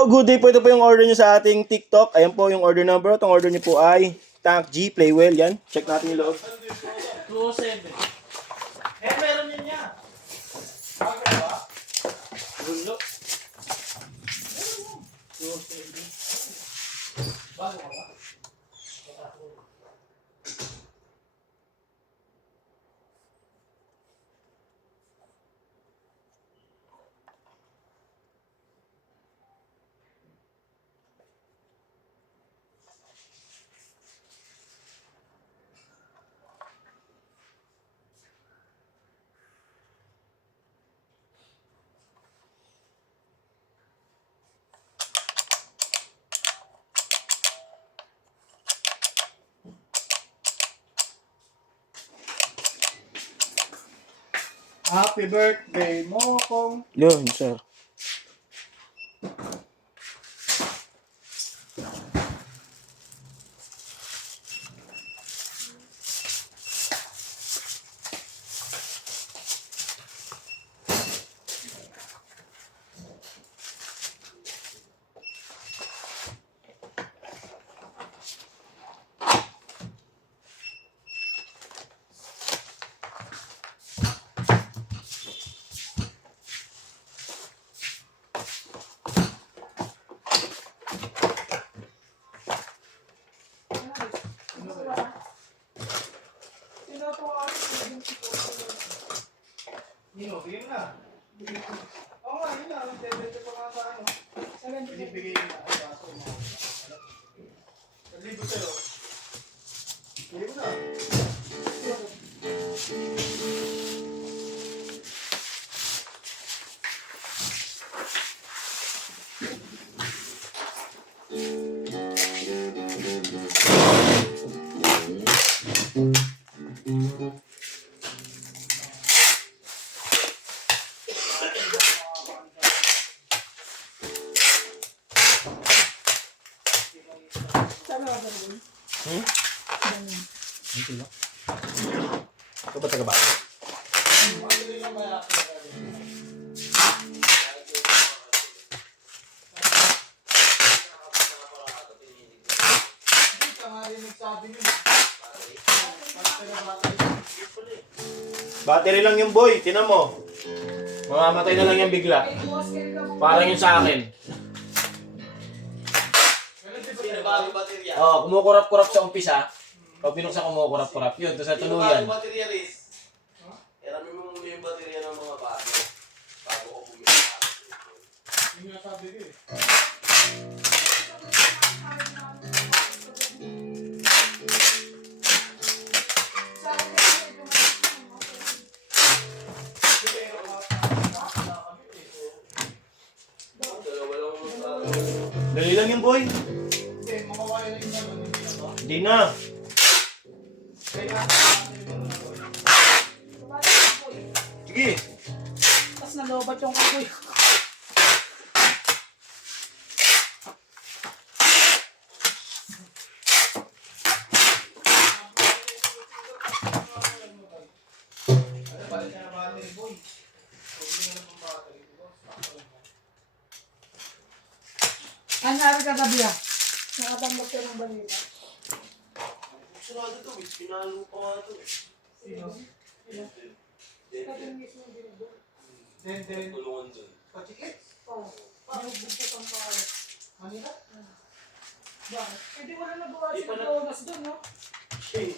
Oh, good day po. Ito po yung order nyo sa ating TikTok. Ayan po yung order number. Itong order nyo po ay Tank G Playwell. Yan. Check natin yung loob. 207. Eh, meron yun niya. Bakit ba? Gulo. 207. Bago ka ba? Happy birthday, Mokong. Yun, sir. Nino, bigyan mo na. Oo nga, yun na. Debete pa nga sa ano. Binibigay na. Ay, baso mo. Naglibo sa'yo. Bigyan mo na. Ito ba taga ba? Battery lang yung boy, tinan mo. Mamamatay na lang yan bigla. Parang yung sa akin. Oh, kumukurap-kurap sa umpisa. Pag binuksan kumukurap-kurap yun. Tapos sa tuluyan. Baterya Riz. Irami mo muna yung baterya ng mga bago. Bago ko bumili. Yung nasabi ko eh. Dali lang yung boy. Hindi, makawaya na yung gano'n. Hindi na. Sige. Tapos nalobat yung kapoy. Ano narin kagabi ah? Nakatambag ka ng balita. Sarado to, Riz. Pinalo pa nga to. Sino? Kating mismo yung binigyan. Den. Tulungan dun. Pachikit? Oo. Panugbugtot ang pangalan. Manila? Bakit? Eh di wala nagawa Di si pa na- Jonas doon, no? Shit.